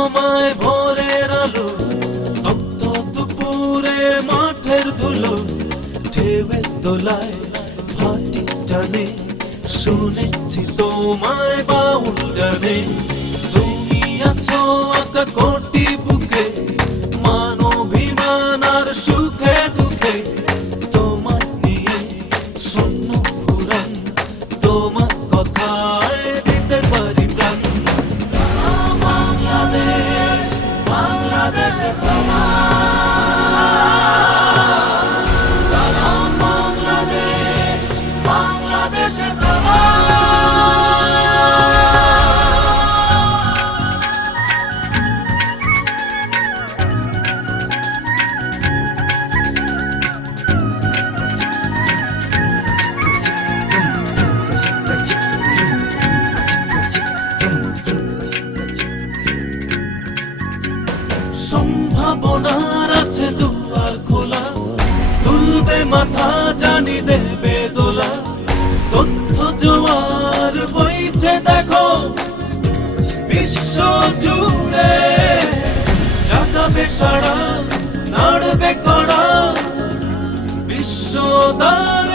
তোমায় ভোরের আলো, তপ্ত দুপুরে মাঠের ধুলো, ঢেউয়ের দোলায় ভাটি টানে, শুনেছি তোমায় বাউল গানে। তুমি আছো আঁকা কোটি বুকে, মানবিমান আর সুখে দুঃখে, তোমায় নিয়ে শূন্য পুরাণ, তোমার কথায় দিতে পারি প্রাণ। বাংলাদেশ, বাংলাদেশের সালাম, বাংলাদেশ, বাংলাদেশের সম্ভাবনার আছে দুয়ার খোলা, তুলবে মাথা জানি দেবে দোলা। তথ্য জোয়ার বইছে দেখো বিশ্ব জুড়ে, জাগাবে সারা, নাড়বে কড়া বিশ্ব দ্বার।